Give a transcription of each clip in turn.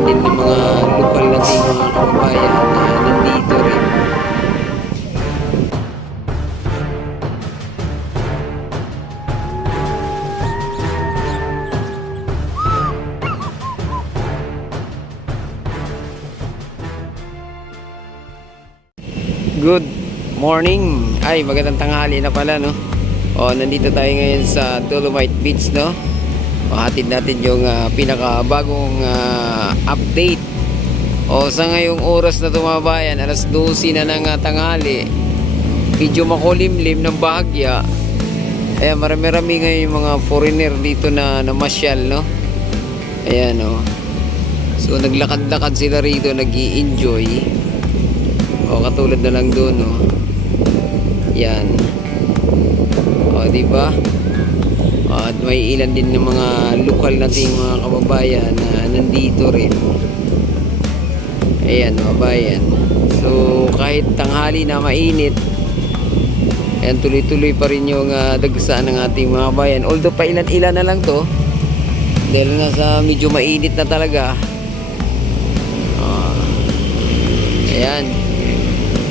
ilan din ng mga lokal nating mga kababayan na nandito rin. Good morning. Ay, magandang tanghali na pala, no? O, nandito tayo ngayon sa Dolomite Beach, no? O, hatid natin yung pinakabagong update. O, sa ngayong oras na tumabayan, alas 12 na ng tanghali. Medyo makulimlim ng bahagya. Ayan, marami-rami ngayon yung mga foreigner dito na namasyal, no? Ayan, no? So, naglakad-lakad sila rito, nag-i-enjoy. O, katulad na lang doon, no? Yan. O, diba? O, at may ilan din ng mga lokal nating mga kababayan na nandito rin. Ayan, mga bayan. So, kahit tanghali na mainit, ayan, tuloy-tuloy pa rin yung dagsaan ng ating mga bayan. Although, pa ilan-ilan na lang to. Dahil nasa medyo mainit na talaga. O, ayan.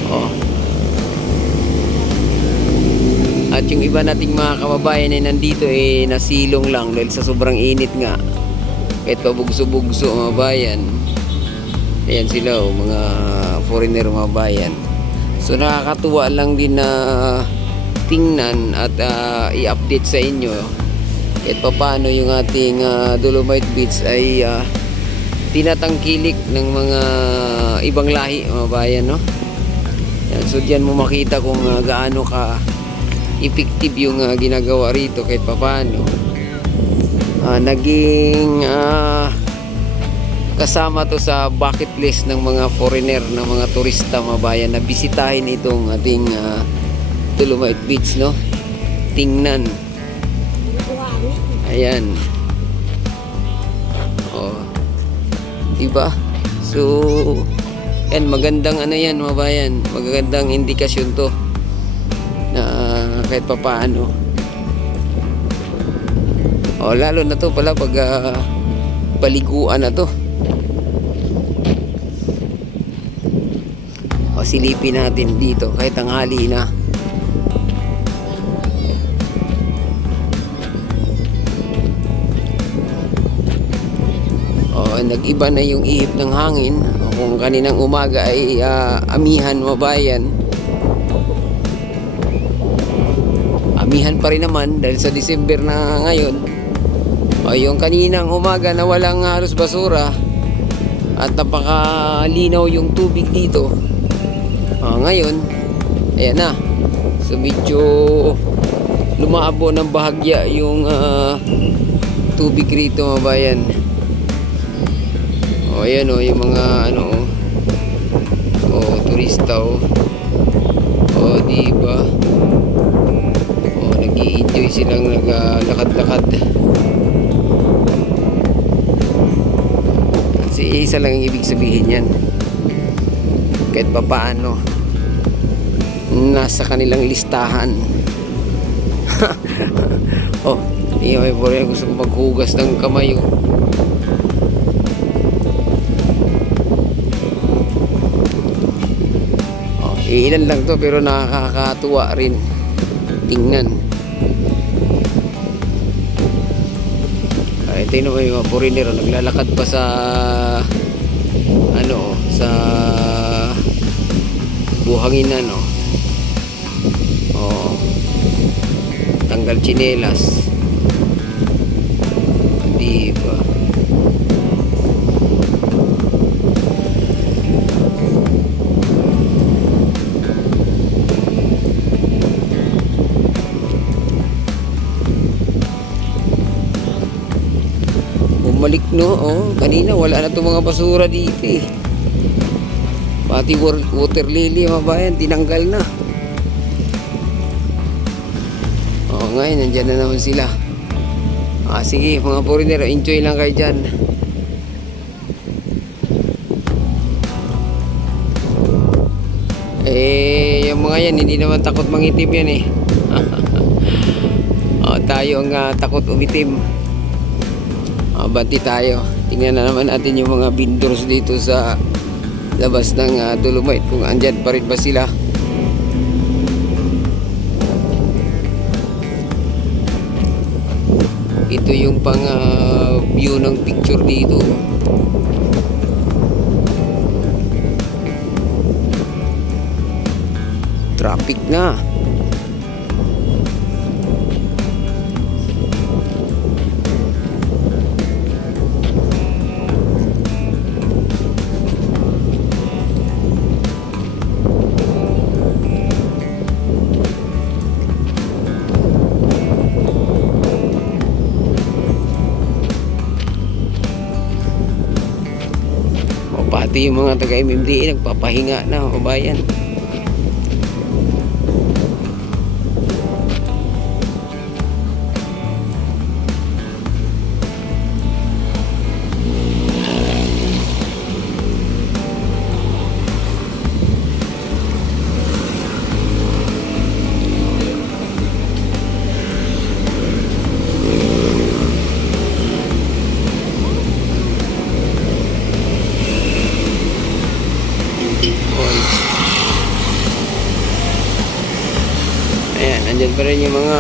Oh. At yung iba nating mga kababayan ay nandito nasilong lang dahil sa sobrang init nga. Kahit pabugso-bugso mga bayan. Ayan sila, mga foreigner mga bayan. So nakakatuwa lang din na tingnan at i-update sa inyo kahit paano yung ating Dolomite Beach ay tinatangkilik ng mga ibang lahi mga bayan, no? Yan, so diyan mo makita kung gaano ka effective yung ginagawa rito kahit papaano. Naging kasama to sa bucket list ng mga foreigner, ng mga turista mabayan na bisitahin itong ating Dolomite Beach, no? Tingnan. Ayan. Oh. Diba? So yan, magandang ano yan mga bayan, magandang indikasyon to na kahit papaano. O, lalo na to pala pag paliguan na to. O, silipin natin dito kahit tanghali na. O, nag-iba na yung ihip ng hangin. Kung kaninang umaga ay amihan mabayan, amihan pa rin naman dahil sa December na ngayon. O, yung kaninang umaga na walang halos basura at napakalinaw yung tubig dito. O, ngayon ayan na, so medyo lumaabo ng bahagya yung tubig rito mabayan. O, ayan o, yung mga ano o turista o. O, diba? O, nag-i-enjoy silang naglakad-lakad. Kasi isa lang ang ibig sabihin yan. Kahit papaano nasa kanilang listahan. O, hindi may problema, gusto ko maghugas ng kamay o. Ilan lang to pero nakakatuwa rin tingnan. Ay, tingnan mo yung mga foreigner naglalakad pa sa ano, sa buhangin no. Oh. Tanggal tsinelas. Di ba? Bumalik no, oh, kanina wala na itong mga basura dito eh. Pati water lily mga bayan tinanggal na. Oh, ngayon nandyan na naman sila. Sige mga foreigner, enjoy lang kayo dyan. Yung mga yan hindi naman takot mangitim yan eh. Tayo ang takot umitim. Banti tayo. Tingnan na naman natin yung mga vendors dito sa labas ng Dolomite kung andyan pa rin ba sila. Ito yung pang view ng picture dito. Traffic na. Pati yung mga taga-MMDA nagpapahinga na, kabayan. Ayan, andyan pa rin yung mga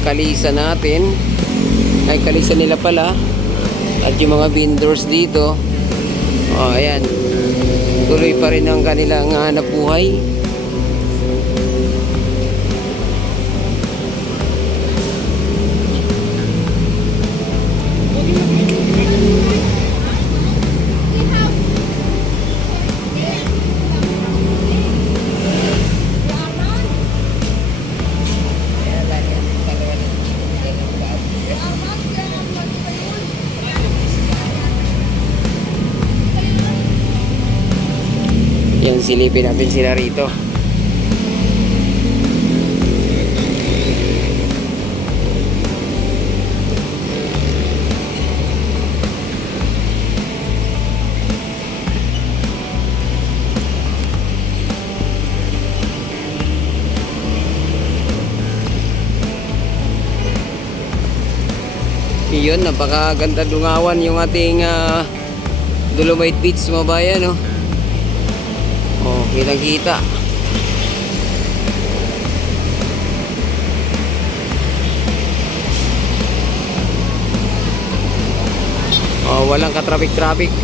kalisa natin. Ay, kalisa nila pala. At yung mga vendors dito. O, ayan. Tuloy pa rin ang kanilang hanap buhay. Yan, silipin natin sila rito. Yun, napakaganda dungawan yung ating Dolomite Beach, mga bayan, no? Oh, kitang-kita. Oh, walang ka-traffic-traffic.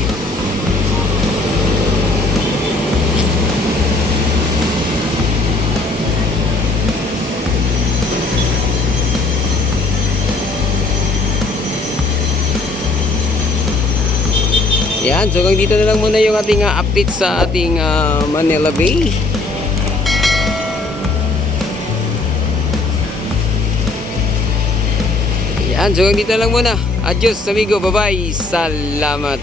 Yan, so hanggang dito na lang muna yung ating update sa ating Manila Bay. Yan, so hanggang dito na lang muna. Adios amigo, bye bye. Salamat.